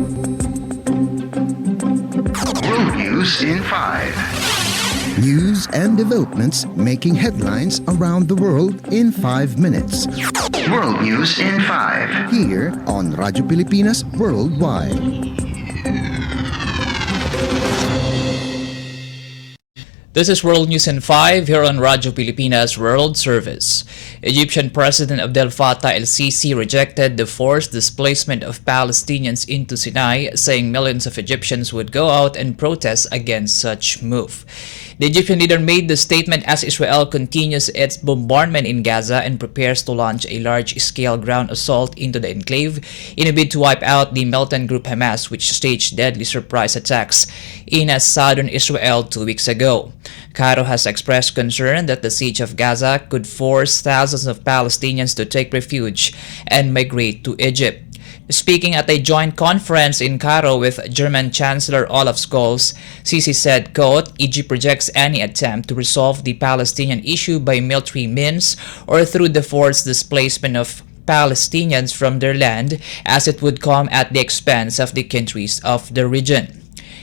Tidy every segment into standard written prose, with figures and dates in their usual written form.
World News in 5. News and developments making headlines around the world in 5 minutes. World News in 5. Here on Radyo Pilipinas Worldwide. This is World News in 5 here on Radyo Pilipinas World Service. Egyptian President Abdel Fattah el-Sisi rejected the forced displacement of Palestinians into Sinai, saying millions of Egyptians would go out and protest against such move. The Egyptian leader made the statement as Israel continues its bombardment in Gaza and prepares to launch a large-scale ground assault into the enclave in a bid to wipe out the militant group Hamas, which staged deadly surprise attacks in southern Israel 2 weeks ago. Cairo has expressed concern that the siege of Gaza could force thousands of Palestinians to take refuge and migrate to Egypt. Speaking at a joint conference in Cairo with German Chancellor Olaf Scholz, Sisi said, quote, Egypt rejects any attempt to resolve the Palestinian issue by military means or through the forced displacement of Palestinians from their land, as it would come at the expense of the countries of the region.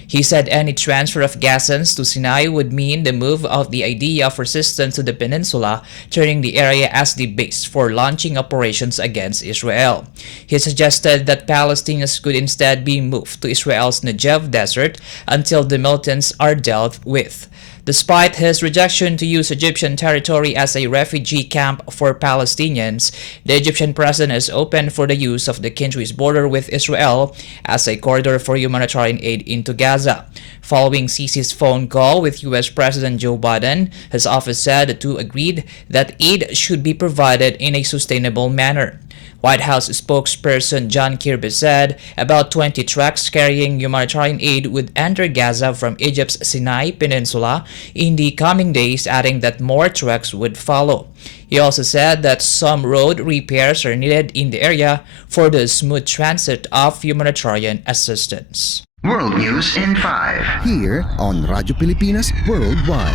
He said any transfer of Gazans to Sinai would mean the move of the idea of resistance to the peninsula, turning the area as the base for launching operations against Israel. He suggested that Palestinians could instead be moved to Israel's Negev desert until the militants are dealt with. Despite his rejection to use Egyptian territory as a refugee camp for Palestinians, the Egyptian president is open for the use of the country's border with Israel as a corridor for humanitarian aid into Gaza. Following Sisi's phone call with U.S. President Joe Biden, his office said the two agreed that aid should be provided in a sustainable manner. White House spokesperson John Kirby said about 20 trucks carrying humanitarian aid would enter Gaza from Egypt's Sinai Peninsula in the coming days, adding that more trucks would follow. He also said that some road repairs are needed in the area for the smooth transit of humanitarian assistance. World News in 5. Here on Radyo Pilipinas Worldwide.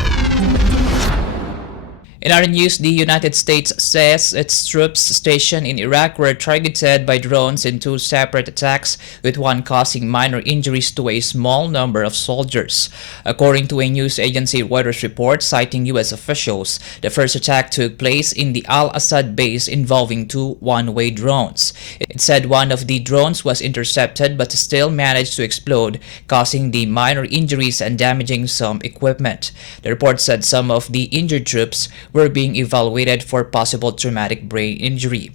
In other news, the United States says its troops stationed in Iraq were targeted by drones in two separate attacks, with one causing minor injuries to a small number of soldiers. According to a news agency Reuters report citing U.S. officials, the first attack took place in the Al-Assad base involving two one-way drones. It said one of the drones was intercepted but still managed to explode, causing the minor injuries and damaging some equipment. The report said some of the injured troops were being evaluated for possible traumatic brain injury.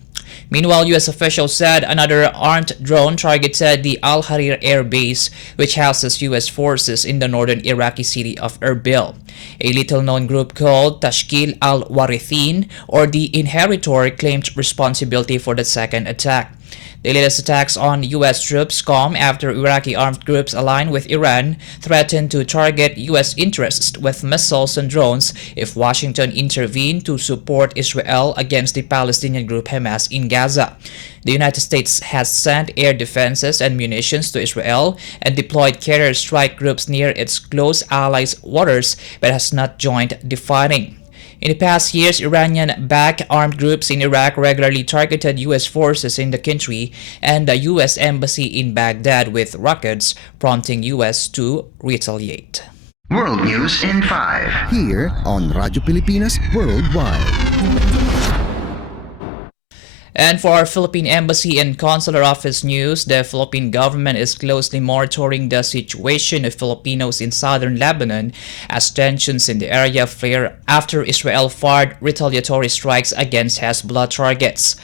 Meanwhile, U.S. officials said another armed drone targeted the Al Harir Air Base, which houses U.S. forces in the northern Iraqi city of Erbil. A little-known group called Tashkil al-Warithin, or the Inheritor, claimed responsibility for the second attack. The latest attacks on U.S. troops come after Iraqi armed groups aligned with Iran threatened to target U.S. interests with missiles and drones if Washington intervened to support Israel against the Palestinian group Hamas in Gaza. The United States has sent air defenses and munitions to Israel and deployed carrier strike groups near its close allies' waters, but has not joined the fighting. In the past years, Iranian-backed armed groups in Iraq regularly targeted U.S. forces in the country and the U.S. Embassy in Baghdad with rockets, prompting U.S. to retaliate. World News in 5. Here on Radyo Pilipinas Worldwide. And for our Philippine Embassy and Consular Office news, the Philippine government is closely monitoring the situation of Filipinos in southern Lebanon as tensions in the area flare after Israel fired retaliatory strikes against Hezbollah targets.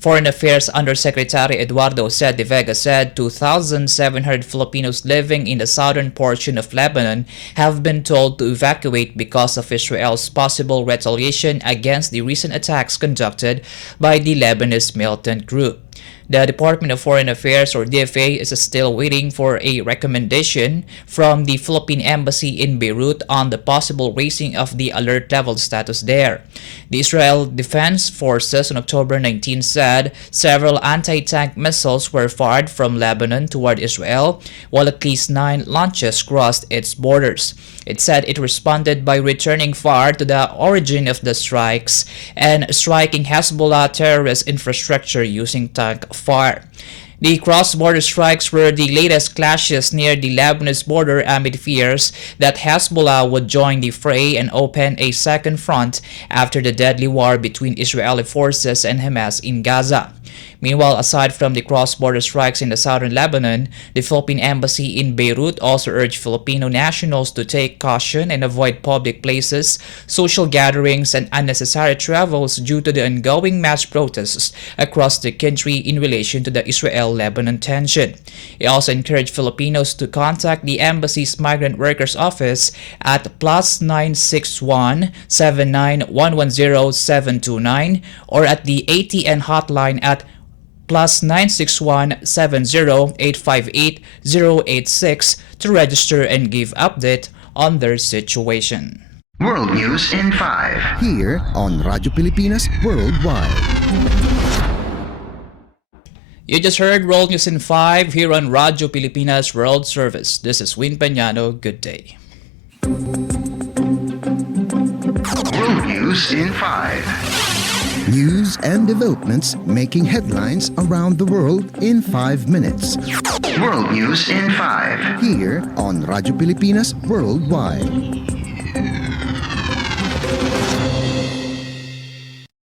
Foreign Affairs Undersecretary Eduardo C. de Vega said 2,700 Filipinos living in the southern portion of Lebanon have been told to evacuate because of Israel's possible retaliation against the recent attacks conducted by the Lebanese militant group. The Department of Foreign Affairs, or DFA, is still waiting for a recommendation from the Philippine Embassy in Beirut on the possible raising of the alert level status there. The Israel Defense Forces on October 19 said several anti-tank missiles were fired from Lebanon toward Israel, while at least 9 launches crossed its borders. It said it responded by returning fire to the origin of the strikes and striking Hezbollah terrorist infrastructure using tank fire. The cross-border strikes were the latest clashes near the Lebanese border amid fears that Hezbollah would join the fray and open a second front after the deadly war between Israeli forces and Hamas in Gaza. Meanwhile, aside from the cross-border strikes in the southern Lebanon, the Philippine embassy in Beirut also urged Filipino nationals to take caution and avoid public places, social gatherings, and unnecessary travels due to the ongoing mass protests across the country in relation to the Israel-Lebanon tension. It also encouraged Filipinos to contact the embassy's migrant workers office at +961 79 729 or at the ATN hotline at +961 70 858 086 to register and give update on their situation. World News in 5. Here on Radyo Pilipinas Worldwide. You just heard World News in 5 here on Radyo Pilipinas World Service. This is Win Peñano. Good day. World News in 5. News and developments making headlines around the world in 5 minutes. World News in 5. Here on Radyo Pilipinas Worldwide.